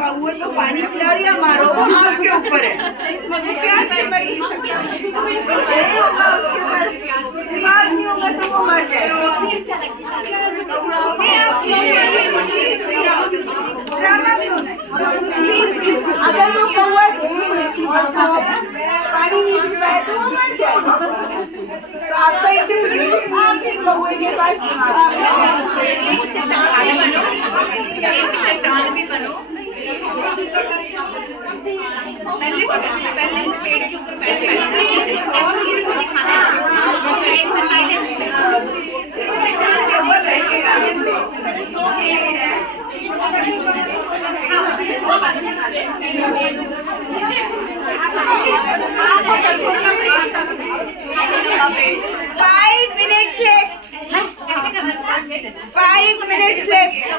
कौवे को पानी पिलाओ या मारो, वो आपके ऊपर है। वो प्यास से मर नहीं सकता, नहीं होगा उसके पास दिमाग नहीं होगा तो वो मर जाएगा। नहीं, आप ड्रामा भी होना है। अगर वो कौवा और पानी नहीं पी पाए तो वो मर जाएगा। तो आपका इंटरप्रिटेशन आपके कौवे के पास दिमाग है। चट्टान भी बनो, पहले पेड़ के ऊपर बैठेगा। 5 minutes left. 5 minutes left.